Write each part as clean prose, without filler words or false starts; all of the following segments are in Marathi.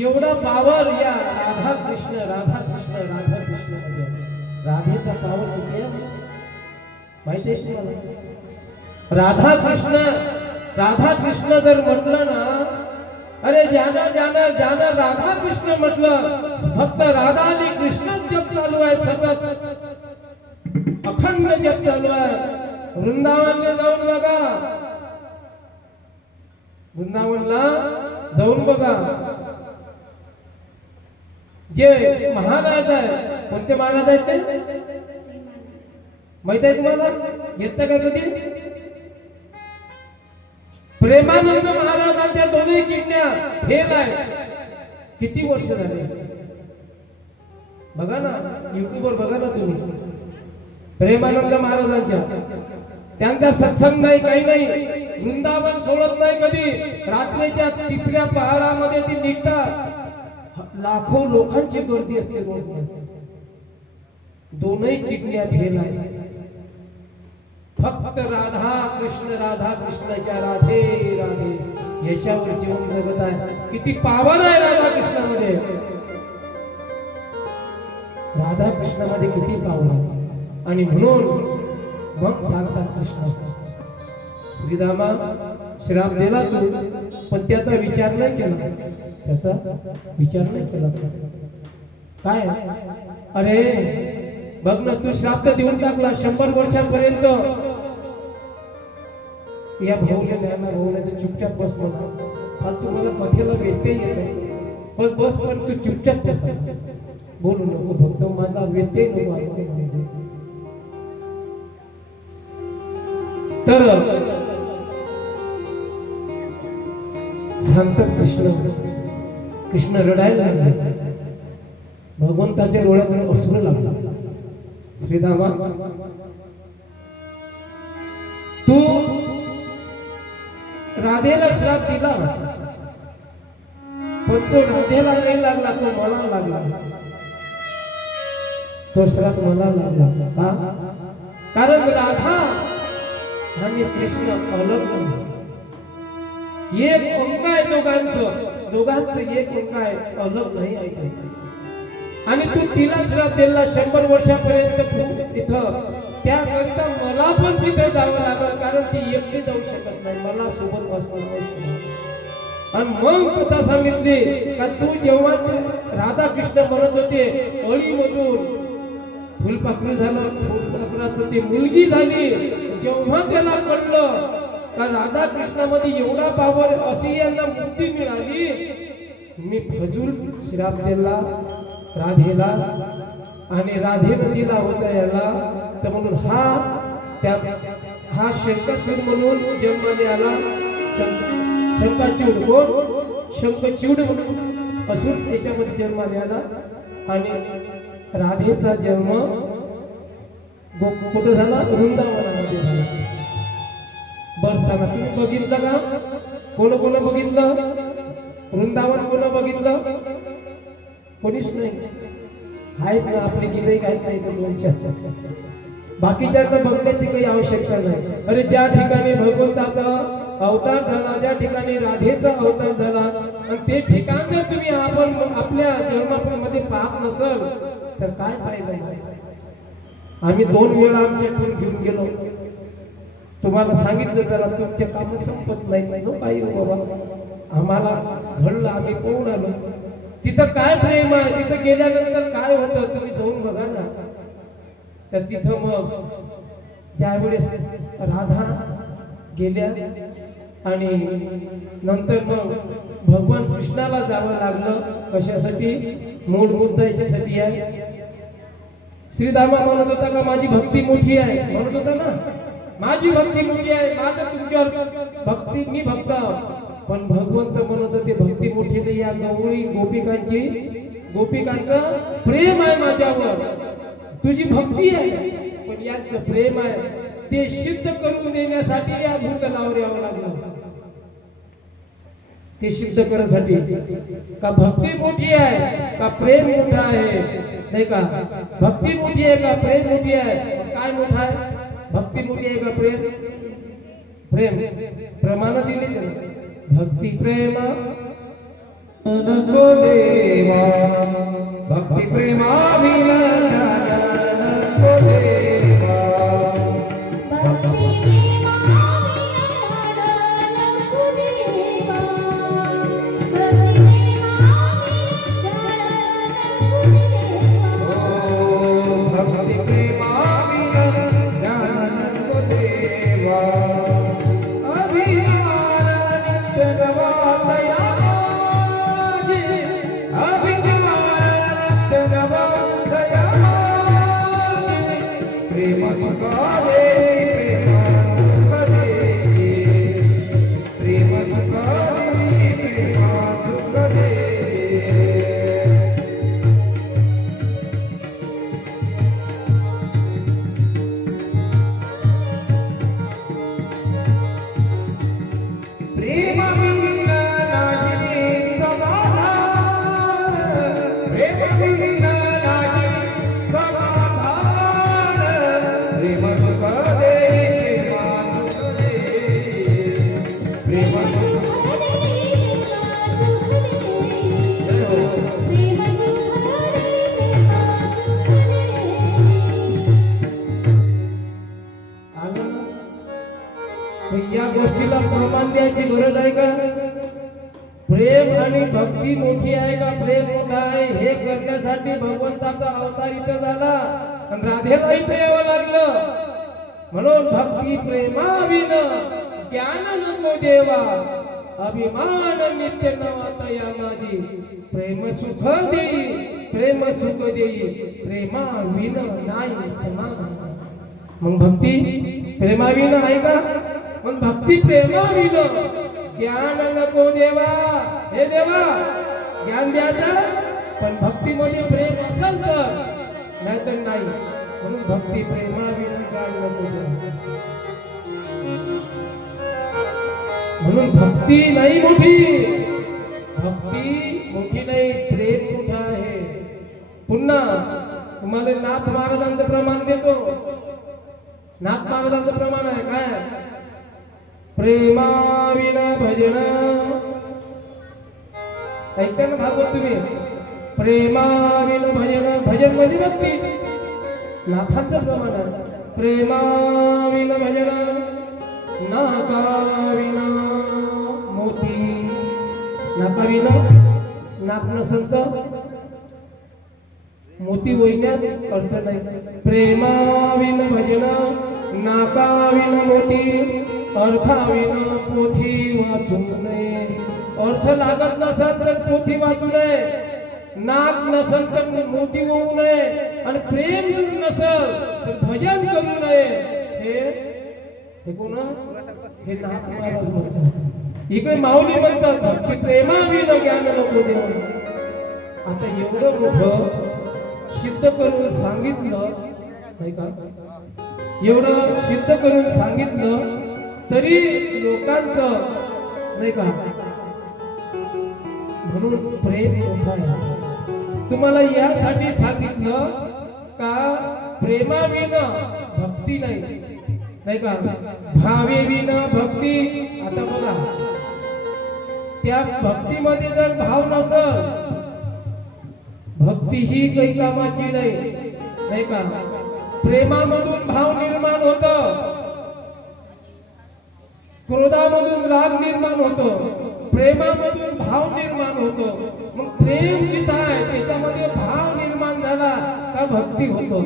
एवढा पावर या राधा कृष्ण मध्ये. राधेचा पावर किती आहे माहिती आहे तुम्हाला? राधा कृष्ण जर म्हटलं ना, अरे ज्यानं राधा कृष्ण म्हटलं, फक्त राधा आणि कृष्णच जप चालू आहे, सतत अखंड जप चालू आहे. वृंदावनला जाऊन बघा, वृंदावनला जाऊन बघा, जे महाराज आहे, कोणते महाराज आहेत ते माहित आहे तुम्हाला? घेतलं का कधी? प्रेमानंद महाराजांच्या दोन्ही किडन्या फेल आहे. किती वर्ष झाले बघा ना, युट्यूबवर बघा ना तुम्ही. प्रेमानंद महाराजांच्या, त्यांचा सत्संग नाही, काही नाही, वृंदावन सोडत नाही कधी. रात्रीच्या 3ऱ्या पहारामध्ये ती निघतात. लाखो लोकांची गर्दी असते रोज. दोनही किडन्या फेल आहे. फक्त राधा कृष्णाच्या राधे राधे याच्यावर जीवन जगत आहे. किती पावन आहे राधा कृष्णामध्ये, राधा कृष्णामध्ये किती पावन आहे. आणि म्हणून मग सांगतात कृष्ण, श्रीरामा श्राप दिला तू, पण त्याचा विचार नाही केला. काय? अरे बघ ना, तू श्राप तर देऊन टाकला 100 वर्षांपर्यंत. या भाऊने तर चुपचाप बस म्हणा, फालतू मला कथेला व्यत्यय येते. बस पण तू चुपचाप बस, बोलू नको, फक्त माझा व्यत्यय नको. तर सांगतात कृष्ण रडायला लागले. भगवंताच्या डोळ्यातून अश्रू लागला. श्रीरामा तू राधेला श्राप दिला, पण तो राधेला नाही लागला, तो मला लागला. तो श्राप मला लागला का? कारण राधा आणि कृष्ण अलग नाही. एक अंग आहे दोघांचं एक अंग आहे, अलग नाही आहे. आणि तू तिला श्राप दिला 100 वर्षापर्यंत इथं, त्याकरिता मला पण तिथे जावं लागलं, कारण ती एकटी जाऊ शकत नाही, मला सोबत बसणं आवश्यक. आणि मग कथा सांगितली का तू जेव्हा राधा कृष्ण म्हणत होते, अळीमधून फुलपाखरू झालं, फुलपाखराचं ती मुलगी झाली. जेव्हा त्याला कळलं का राधा कृष्णामध्ये एवढा पावर, अशी यांना मुक्ती मिळाली, मी फजूल श्राप दिला राधेला, आणि राधेनं दिला होता याला. तर म्हणून हा शंकासूर म्हणून जन्माने आला. शंकाचूड कोण? शंखचूड म्हणून असून त्याच्यामध्ये जन्माने आला. आणि राधेचा जन्म कुठं झाला? वृंदावनामध्ये झाला. बरसाना तुम्ही बघितलं का? कोण बघितलं? वृंदावन कोण बघितलं? कोणीच नाही. आहेत ना आपले गिराईक आहेत, नाही तर 2-4. बाकीच्यांना बघण्याची काही आवश्यकता नाही. अरे ज्या ठिकाणी भगवंताचा अवतार झाला, ज्या ठिकाणी राधेचा अवतार झाला, आणि ते ठिकाण जर तुम्ही आपण आपल्या जन्मामध्ये पाहत नसल तर काय पाहिलं? आम्ही 2 वेळा आमच्या ठिकाणी घेऊन गेलो. तुम्हाला सांगितलं जरा तुमचे काम संपत नाही, काही बाबा आम्हाला घडलं, आम्ही पाहून आलो. तिथं काय प्रेम आहे, तिथं गेल्यानंतर काय होतं तुम्ही जाऊन बघा ना. तर तिथं मग त्यावेळेस राधा गेल्या, आणि नंतर मग भगवान कृष्णाला जावं लागलं. कशासाठी? मूळ मुद्दा याच्यासाठी आहे. श्रीरामा म्हणत होता का माझी भक्ती मोठी आहे, म्हणत होता ना, माझी भक्ती मोठी आहे, माझं तुमच्यावर भक्ती, मी भक्त. पण भगवंत म्हणत होते भक्ती मोठी नाही, या गवळी गोपिकांचं प्रेम आहे माझ्यावर. तुझी भक्ती आहे, पण यांचं प्रेम आहे ते सिद्ध करून देण्यासाठी या भूतलावर यावं लागलं. ते सिद्ध करण्यासाठी का भक्ती मोठी आहे का प्रेम मोठा आहे, नाही का? भक्ती मोठी आहे का प्रेम मोठी आहे? काय मोठा आहे? भक्ती मोठी आहे का प्रेम? प्रेम प्रमाण दिले भक्ती प्रेम नको देवा भक्ती प्रेमाविना ज्ञान नको देवा भक्ती प्रेमाविना ज्ञान नको देवा भक्ती प्रेमाविना ज्ञान नको देवा भक्ती या गोष्टीला प्रमाण द्यायची गरज आहे का? प्रेम आणि भक्ती मोठी आहे का? प्रेम मोठा आहे हे करण्यासाठी भगवंताचा अवतार इथं झाला आणि राधेला इथं यावं लागलं. म्हणून भक्ती प्रेमाविन ज्ञान नको देवा अभिमान नित्य नवातया माझी प्रेम सुख देई प्रेम सुख देई प्रेमाविन नाही समाधान. मग भक्ती प्रेमाविन आहे का? मग भक्ती प्रेमाविन ज्ञान नको देवा. हे देवा ज्ञान द्यायचं पण भक्तीमध्ये प्रेम असेल तर नाहीतर नाही. म्हणून भक्ती प्रेमाविन ज्ञान नको देवा. म्हणून भक्ती नाही मोठी, भक्ती मोठी नाही, प्रेम मोठा आहे. पुन्हा तुम्हाला नाथ महाराजांचं प्रमाण देतो. नाथ महाराजांचं प्रमाण आहे काय? प्रेमाविन भजन. ऐकता ना भागवत तुम्ही? प्रेमाविन भजन. भजन म्हणजे भक्ती. नाथांचं प्रमाण आहे प्रेमाविन भजन नाकाविन मोती. नाकाविन नाक नसेल तर मोती वहिन्यात अर्थ नाही. प्रेमाविन भजन नाकाविन मोती अर्थाविन पोथी वाचू नये. अर्थ लागत नसेल तर पोथी वाचू नये, नाक नसेल तर मोती होऊ नये आणि प्रेम नसेल तर भजन करू नये. हे कोण? हे नाथ महाराज म्हणतात. इकडे माऊली म्हणतात भक्ती प्रेमाविन ज्ञान नको देवा. आता एवढं मोठं सिद्ध करून सांगितलं नाही का? एवढं सिद्ध करून सांगितलं तरी लोकांचं नाही का? म्हणून प्रेम मोठा आहे. तुम्हाला यासाठी सांगितलं का प्रेमाविन भक्ती नाही, नाही का? भावेविन भक्ती. आता बघा त्या भक्तीमध्ये जर भाव नसेल भक्ती ही काही कामाची नाही, नाही का? प्रेमामधून भाव निर्माण होतो, क्रोधामधून राग निर्माण होतो, प्रेमामधून भाव निर्माण होतो. मग प्रेम जिथं आहे त्याच्यामध्ये भाव निर्माण झाला का भक्ती होतो.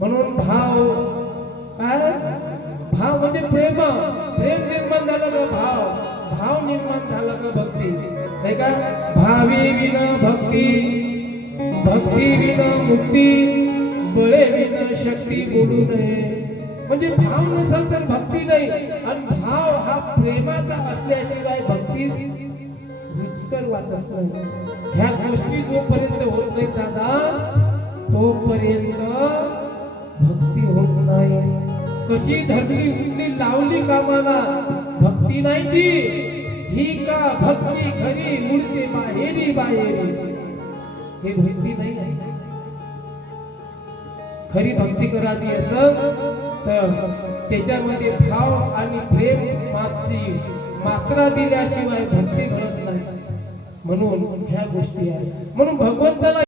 म्हणून भाव काय? भाव म्हणजे प्रेम. प्रेम निर्माण झालं का भाव, भाव निर्माण झाला का भक्ती, नाही का? भावे विन भक्ती, भक्ती विन मुक्ती, बळे विन शक्ती बोलू नये. म्हणजे भाव नसेल तर भक्ती नाही आणि भाव हा प्रेमाचा असल्याशिवाय भक्ती रुचकर वाटत नाही. ह्या गोष्टी जोपर्यंत होत नाही दादा तोपर्यंत भक्ती होत नाही. कशी धरली उठली लावली कामाला भक्ती नाही ती. ही का भक्ती खरी उडते बाहेरी बाहेरी. हे भक्ती नाही आहे. खरी भक्ती करायची असेल तर त्याच्यामध्ये भाव आणि प्रेम मागची मात्रा दिल्याशिवाय भक्ती घडत नाही. म्हणून ह्या गोष्टी आहेत. म्हणून भगवंताला